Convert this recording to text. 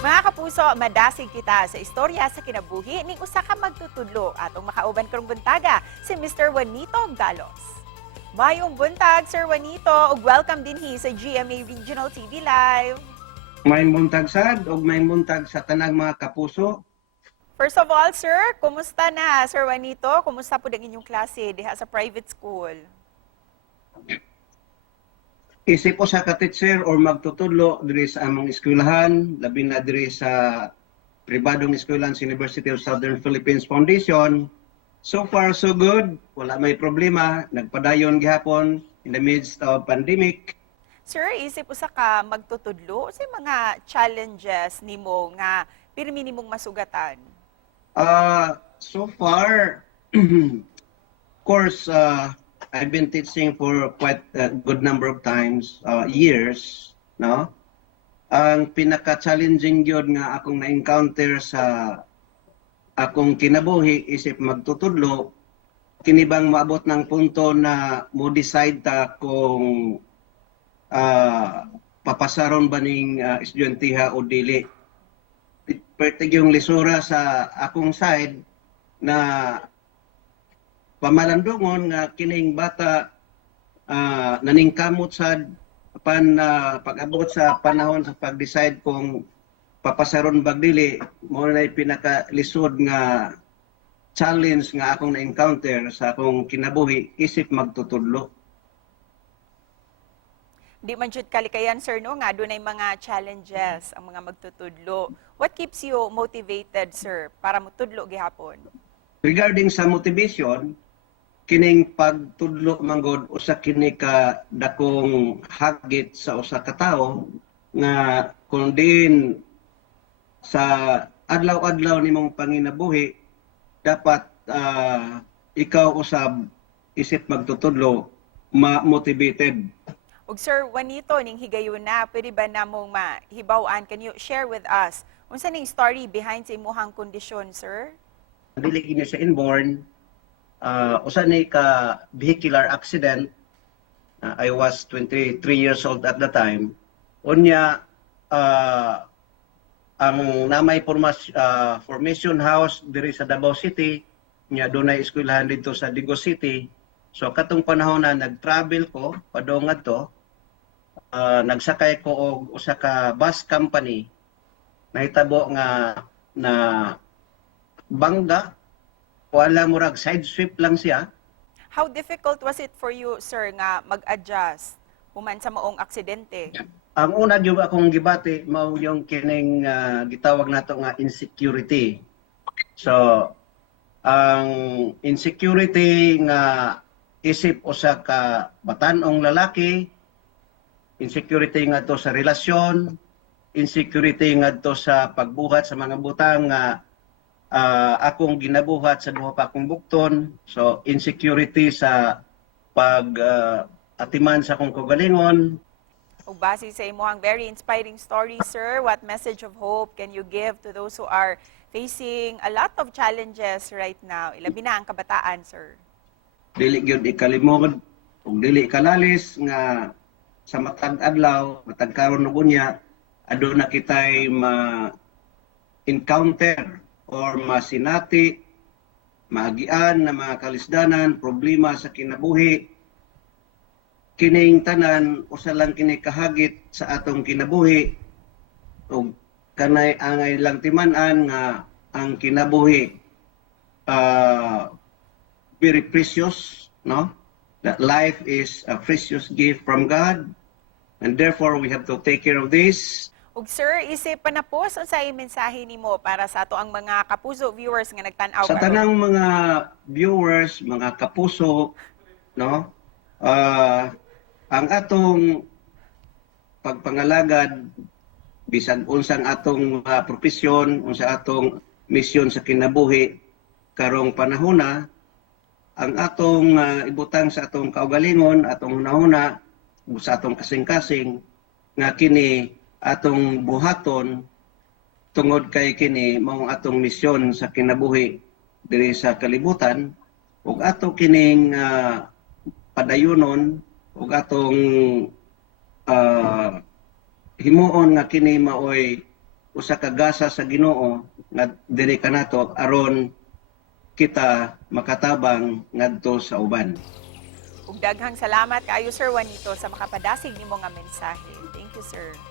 Mga kapuso, madasig kita sa istorya sa kinabuhi ning usa ka magtutudlo atong makauban karong buntaga si Mr. Juanito Galos. Mayong buntag, Sir Juanito, ug welcome dinhi sa GMA Regional TV Live. May muntag sad o may muntag sa tanang mga kapuso. First of all, sir, kumusta na, Sir Juanito? Kumusta po ang inyong klase diha sa private school? Isip ko sa ka-teacher or magtutudlo diri sa among eskwelahan, labi na diri sa pribadong eskwelahan sa University of Southern Philippines Foundation. So far, so good. Wala may problema. Nagpadayon gihapon in the midst of pandemic. Sir, isip usa ka magtutudlo sa mga challenges nimo nga pirmi nimong masugatan. So far, of course, I've been teaching for quite a good number of times, years, no? Ang pinaka-challenging yun nga akong na-encounter sa akong kinabuhi isip magtutudlo, kinibang maabot ng punto na mo decide ta kung papasaron ba ning estudyanteng o dili. Pertig yung lisura sa akong side na pamalandungon nga kining bata naningkamot sa pag-abot sa panahon sa pag-decide kung papasaron bag dili, mo na pinakalisod nga challenge nga akong na-encounter sa akong kinabuhi isip magtutudlo. Di man jud kalikayan, sir, no, nga dunay mga challenges ang mga magtutudlo. What keeps you motivated, sir, para motudlo gihapon? Regarding sa motivation, kining pagtudlo manggod usa kini ka dakong hagit sa usa ka tawo nga kung din sa adlaw-adlaw nimong panginabuhi dapat ikaw usab isip magtutudlo ma-motivated. Ug Sir Juanito, ning higayon na, pwede ba namong mahibaw-an? Can you share with us unsa ning story behind sa imuhang kondisyon, sir? Dili kini sa inborn, usa ni ka vehicular accident. I was 23 years old at the time. Unya ang namay formation house diri sa Davao City, nya dunay eskwelahan dito sa Digos City. So katong panahon na nag-travel ko padong adto, nagsakay ko og usa ka bus company. Nahitabo nga na bangga wala murag side sweep lang siya. How difficult was it for you, sir, nga mag-adjust human sa maong aksidente? Ang una gyud akong gibati mao yung kining gitawag nato nga insecurity. So ang insecurity nga isip usa ka batan-ong lalaki, insecurity ngadto sa relasyon, insecurity ngadto sa pagbuhat sa mga butang nga akong ginabuhat sa duha pa akong bukton. So insecurity sa pag atiman sa akong kagalingon. Ug base sa imuhang very inspiring story, sir, what message of hope can you give to those who are facing a lot of challenges right now? Ilabi na ang kabataan, sir. Dili gyud ikalimod ug dili ikalalis nga sa matag adlaw, matag karon ug unya aduna kitay ma-encounter or masinati, maagian na mga kalisdanan, problema sa kinabuhi. Kining tanan usa lang kini kahagit sa atong kinabuhi ug kanay angay lang timan-an nga ang kinabuhi very precious, no? That life is a precious gift from God, and therefore we have to take care of this. Ug sir, isip pa na po sa mensahe nimo para sa ato ang mga kapuso viewers nga nagtan-aw Sa karon. tanang mga viewers, mga kapuso, no? Ang atong pagpangalagad bisan unsang atong propesyon, unsa atong misyon sa kinabuhi karong panahona, ang atong ibutang sa atong kaugalingon, atong hunahuna, sa atong kasing-kasing, nga kini atong buhaton tungod kay kini mao atong misyon sa kinabuhi diri sa kalibutan, ug ato kining padayonon ug atong himuon nga kini maoy usa ka gasa sa Ginoo nga diri kanato aron kita makatabang ngadto sa uban. Ug daghang salamat kaayo Sir Juanito sa makapadasig nimo nga mensahe. Thank you, sir.